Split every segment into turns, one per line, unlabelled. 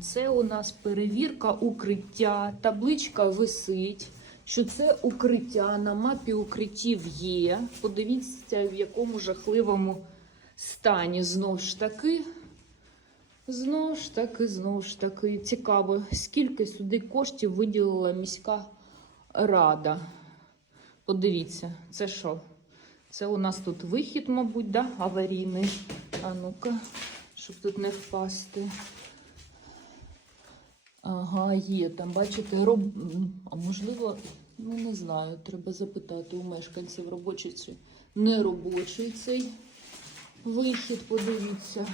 Це у нас перевірка укриття. Табличка висить, що це укриття. На мапі укриттів є. Подивіться, в якому жахливому стані. Знову ж таки. Знову ж таки, знову ж таки. Цікаво, скільки сюди коштів виділила міська рада. Подивіться, це що? Це у нас тут вихід, мабуть, да? аварійний. А ну-ка, щоб тут не впасти. Ага, є там, бачите, роб... а можливо, ну не знаю, треба запитати у мешканців робочий чи не робочий цей вихід, подивіться,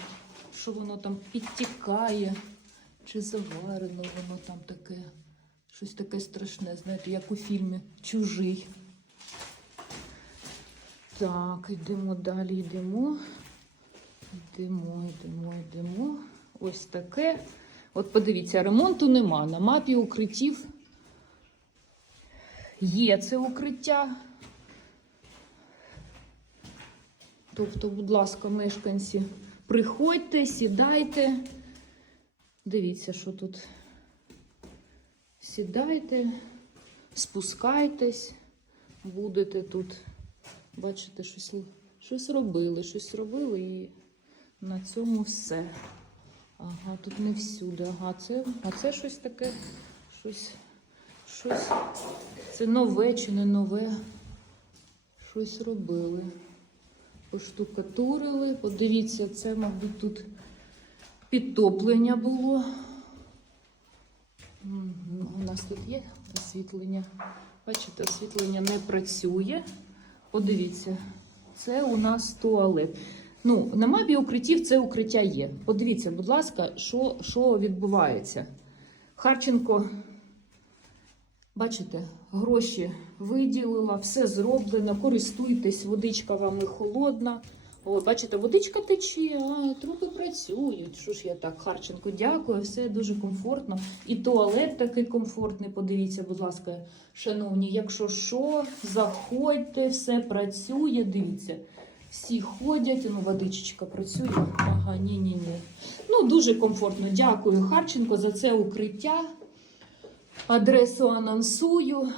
що воно там підтікає, чи заварено воно там таке. Щось таке страшне, знаєте, як у фільмі Чужий. Так, йдемо далі, йдемо. Йдемо, йдемо, йдемо. Ось таке. От подивіться, ремонту нема. На мапі укриттів є це укриття. Тобто, будь ласка, мешканці, приходьте, сідайте. Дивіться, що тут. Сідайте, спускайтесь, будете тут. Бачите, щось, щось робили, щось робили і на цьому все. Ага, тут не всюди. Ага, це, а це щось таке, щось, щось. Це нове чи не нове. Щось робили. Поштукатурили. Подивіться, це, мабуть, тут підтоплення було. У нас тут є освітлення. Бачите, освітлення не працює. Подивіться, це у нас туалет. Ну, на мапі укриттів це укриття є. Подивіться, будь ласка, що, що відбувається. Харченко, бачите, гроші виділила, все зроблено, користуйтесь, водичка вам не холодна. О, бачите, водичка тече, а трупи працюють. Що ж я так, Харченко, дякую, все дуже комфортно. І туалет такий комфортний. Подивіться, будь ласка, шановні, якщо що, заходьте, все працює. Дивіться, всі ходять, ну, водичечка працює. Ага, ні, ні, ні. Ну, дуже комфортно. Дякую, Харченко, за це укриття. Адресу анонсую.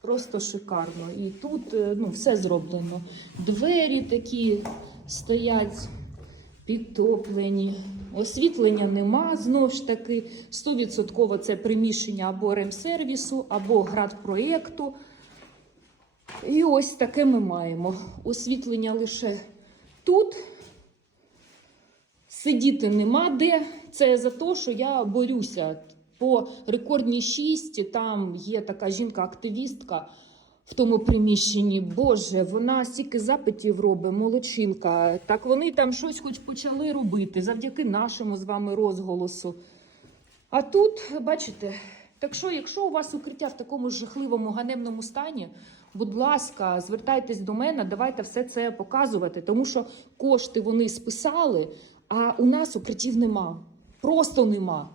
Просто шикарно. І тут е, ну, все зроблено. Двері такі стоять підтоплені. Освітлення нема, знову ж таки, 100% це приміщення або ремсервісу, або градпроєкту. І ось таке ми маємо. Освітлення лише тут. Сидіти нема де. Це за те, що я борюся. По рекордній 6 там є така жінка-активістка в тому приміщенні. Боже, вона стільки запитів робить, молодчинка. Так вони там щось хоч почали робити завдяки нашому з вами розголосу. А тут, бачите, так що, якщо у вас укриття в такому жахливому ганебному стані, будь ласка, звертайтесь до мене, давайте все це показувати, тому що кошти вони списали, а у нас укриттів нема. Просто нема.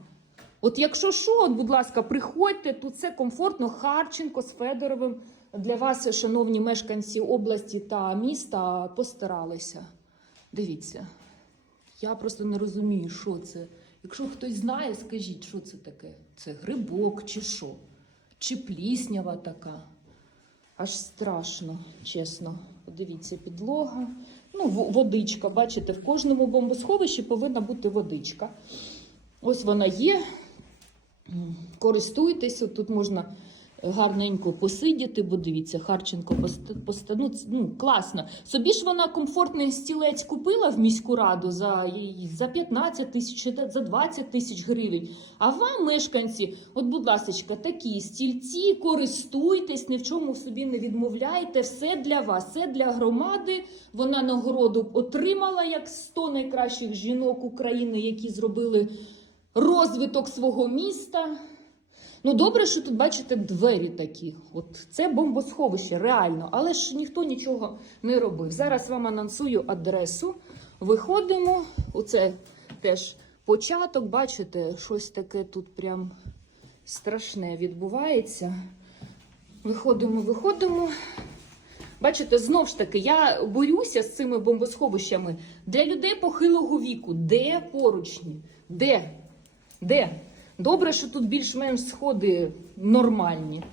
От якщо що, от, будь ласка, приходьте, тут все комфортно. Харченко з Федоровим для вас, шановні мешканці області та міста, постаралися. Дивіться, я просто не розумію, що це. Якщо хтось знає, скажіть, що це таке? Це грибок чи що? Чи пліснява така? Аж страшно, чесно. Подивіться, підлога. Ну, водичка, бачите, в кожному бомбосховищі повинна бути водичка. Ось вона є. Користуйтесь, тут можна гарненько посидіти, бо дивіться, Харченко пост- поста- ну, ну, класно. Собі ж вона комфортний стілець купила в міську раду за, за 15 тисяч, за 20 тисяч гривень. А вам, мешканці, от, будь ласка, такі стільці, користуйтесь, ні в чому собі не відмовляйте. Все для вас, все для громади. Вона нагороду отримала як 100 найкращих жінок України, які зробили розвиток свого міста. Ну, добре, що тут бачите двері такі. От це бомбосховище, реально, але ж ніхто нічого не робив. Зараз вам анонсую адресу. Виходимо. Оце теж початок. Бачите, щось таке тут прям страшне відбувається. Виходимо, виходимо. Бачите, знов ж таки, я борюся з цими бомбосховищами для людей похилого віку. Де поручні? Де? Де? Добре, що тут більш-менш сходи нормальні.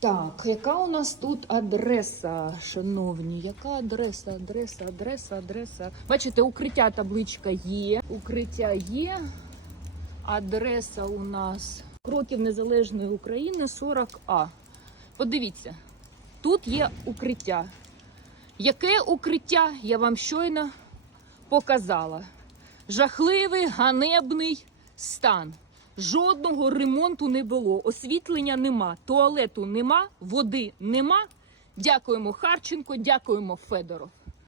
Так, яка у нас тут адреса, шановні? Яка адреса, адреса, адреса, адреса? Бачите, укриття табличка є. Укриття є. Адреса у нас Кроків Незалежної України 40А. Подивіться, тут є укриття. Яке укриття я вам щойно показала? Жахливий, ганебний стан. Жодного ремонту не було, освітлення нема, туалету нема, води нема. Дякуємо Харченко, дякуємо Федоров.